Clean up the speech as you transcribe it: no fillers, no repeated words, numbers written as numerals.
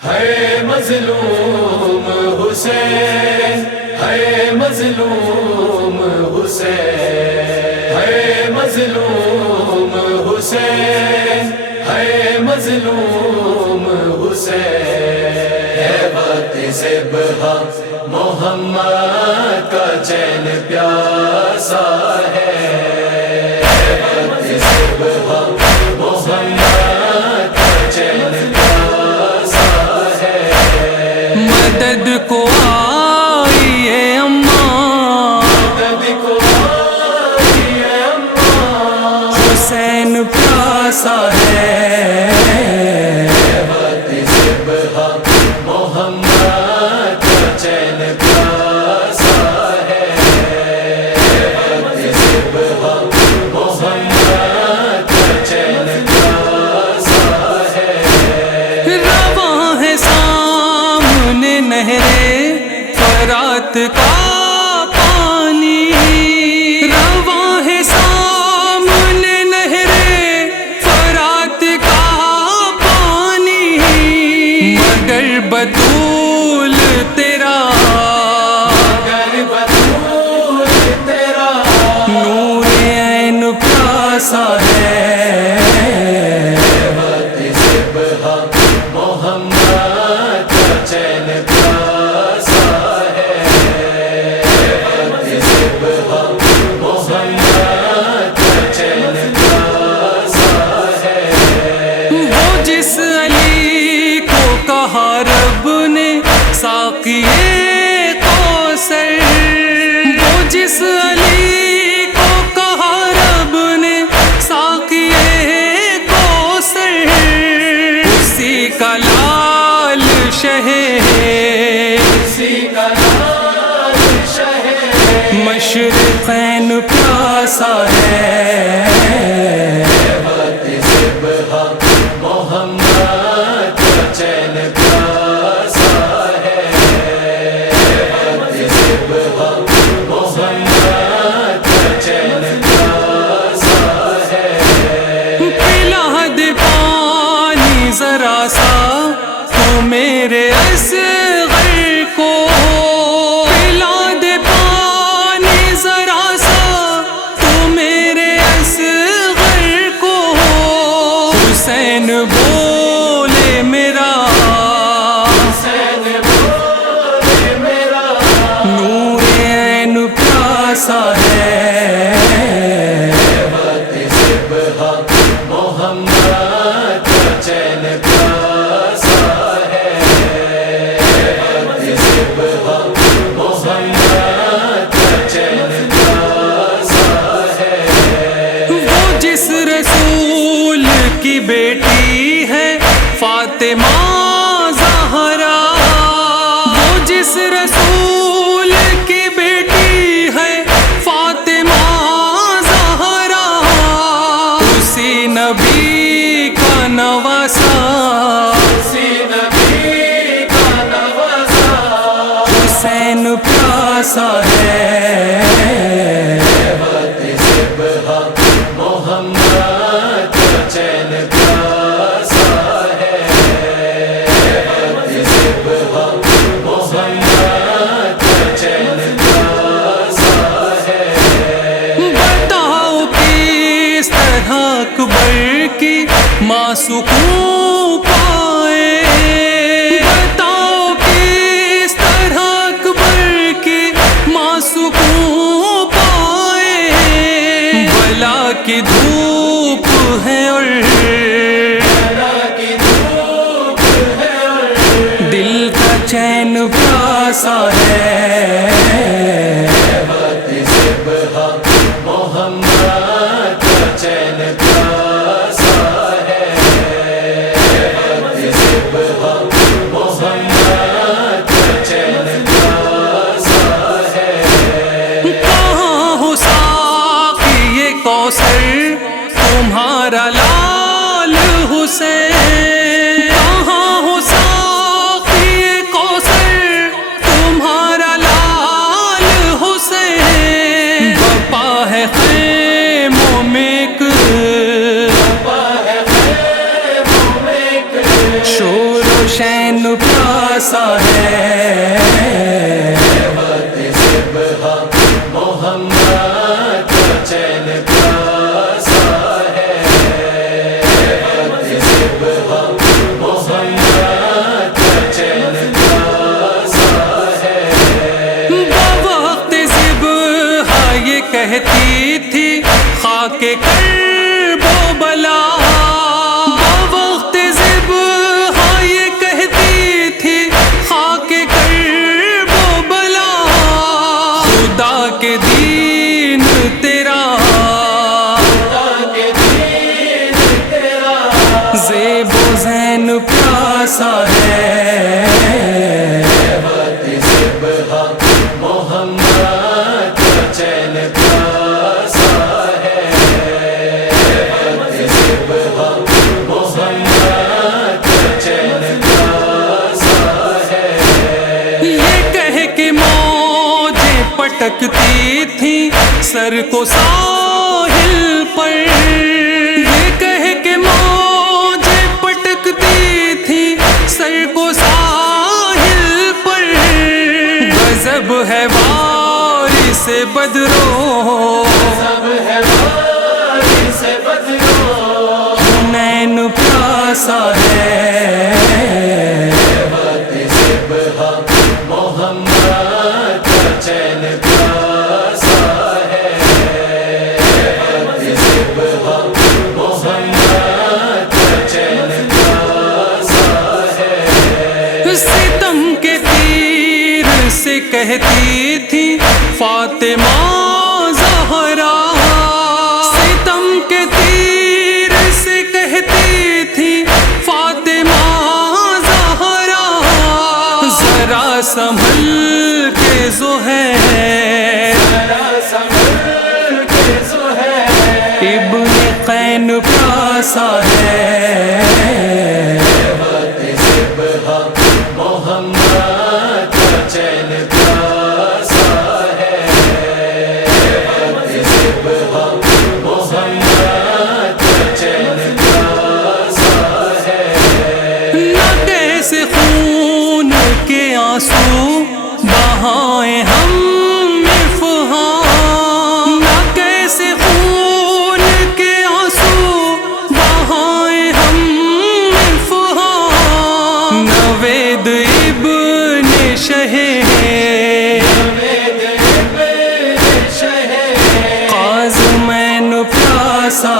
ہے مظلوم حسین، ہے مظلوم حسین، ہے مظلوم حسین، ہے مظلوم حسین، ہے وقت ذبح محمد کا چین پیاسا ہے، وقت ذبح محمد کا چین پیاسا ہے، مدد کو آئیے اماں، مدد کو آئیے اماں، حسین پیاسا ہے، وقت ذبح محمد کا چین پیاسا ہے، وقت ذبح محمد کا چین پیاسا ہے، رواں ہے سامنے نہرے فرات کا پانی، رواں ہے سامنے نہرے فرات کا پانی، مگر بطول تیرا، مگر بطول تیرا نور عین پیاسا ہے، وقت ذبح محمد کا چین پیاسا ہے، وقت ذبح محمد کا چین پیاسا ہے، وہ جس علی کو کہا رب نے ساقیے کوثر، وہ جس علی کو کہا رب نے ساقیے کوثر، اسی کا لال شہ، اسی کا لال شہ، مشرقین پیاسا ہے، وقت ذبح محمد کا چین پیاسا ہے، وقت ذبح محمد کا چین پیاسا ہے، پلا دے پانی ذرا سا تو میرے اصغر کو، پلا دے پانی ذرا سا تو میرے اصغر کو، حسین بولے میرا، حسین بولے میرا، نور عین پیاسا ہے، وقت ذبح محمد کا چین پیاسا ہے، وقت ذبح محمد کا چین پیاسا ہے، وہ جس رسول کی بیٹی ہے فاطمہ زہرا، وہ جس رسول کی بیٹی ہے فاطمہ زہرا، اسی نبی کا نواسا، اسی نبی کا نواسا، حسین پیاسا ہے، وقت ذبح محمد کا چین پیاسا ہے، وقت ذبح محمد کا چین پیاسا ہے، بتاؤ کس طرح اکبر کی ماں سکون پائے، بتاؤ کس طرح اکبر کی ماں سکون پائے، بلا کی دھوپ ہے اور بلا کی دھوپ ہے اور دل کا چین پیاسا ہے، وقت ذبح محمد کا چین پیاسا ہے، وقت ذبح محمد کا چین پیاسا ہے، کہاں ہو ساقی کوثر تمہارا لال حسین، کہاں ہو ساقی کوثر تمہارا لال خاک کرب و بلا بوقت ذبح یہ کہتی تھی خاک کرب و بلا خدا کے دین تیرا زیب و زین پیاسا ہے محمد کا چین پیاسا ہے محمد کا چین پیاسا ہے یہ کہہ کے موجیں پٹکتی تھیں سر کو ساحل پر یہ کہہ کے موجیں پٹکتی تھیں سر کو ساحل پر غضب ہے وارث بدرو سب ہے وارث بدرو حنین پیاسا ہے محمد کا چین پیاسا ہے محمد کا چین پیاسا ہے ستم کے تیر سے کہتی تھی فاطمہ زہرا ستم کے تیر سے کہتی تھی فاطمہ زہرا ذرا سنبھل کے زہیر ابن قین پیاسا ہے محمد کا چین پیاسا ہے محمد کا چین پیاسا ہے نہ کیسے خون کے آنسو بہائیں ہم افہام نہ کیسے خون کے آنسو بہائیں ہم افہام نوید ابن قازمین پیاسا